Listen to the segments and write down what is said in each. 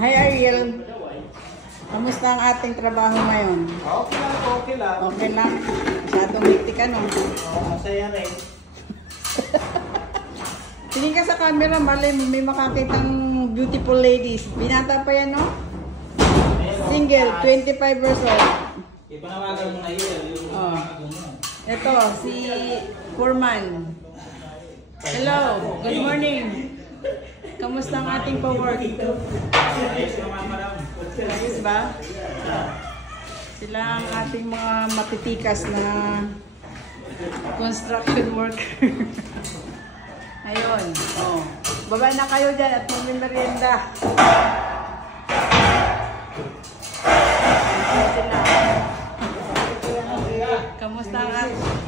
Hi Ariel. Kamusta ang ating trabaho ngayon? Okay lang, okay lang. Okay lang. Masyadong hektik ano? Masaya rin. Tingin ka sa camera, malay mo may makakitang beautiful ladies. Binata pa yan, no? Single, 25 years old. Ipanawagan mo na yun. Oh. Ito, si Foreman. Hello, good morning. Kamusta ang ating pa-work? Ayos ba? Sila ang ating mga matitikas na construction worker. Ayun. Oh. Baba na kayo dyan at magmimerienda.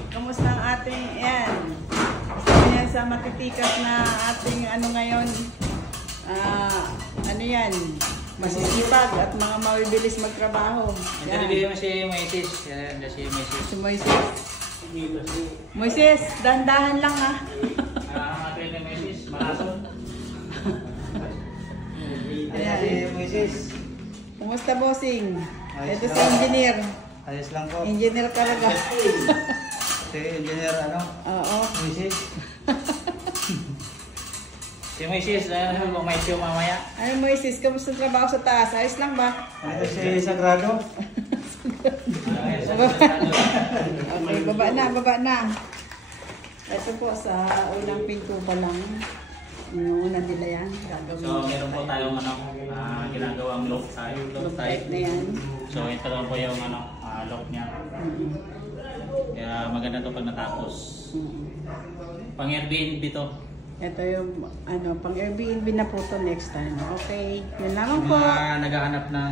Kamusta ang ating yan? Yan sa matitikas na ating ano ngayon? Ano yan? Masisipag at mga mabibilis magtrabaho. Interview mo si Moises. Si Moises. Moises, dandahan lang ha. Matay ni Moises, marason. Ayan. Si Moises. Kumusta bossing? Ayos Ito lang. si engineer. Ayos lang po. Engineer talaga. Si engineer ano? Oo. Moises. Si Moises, kung may show mamaya. Ano Moises, kamusta ang trabaho sa taas? Ayos lang ba? Ito si Sagrado. Okay, baba na. Ito po sa unang pinto pa lang. Yung una nila yan. So, meron po tayong ginagawang lock type. Na yan. So, ito lang po yung lock niya. Kaya maganda to pag natapos. Pang Airbnb to. Ito yung pang Airbnb na po to next time. Okay. Yun lamang po. Mga naghahanap ng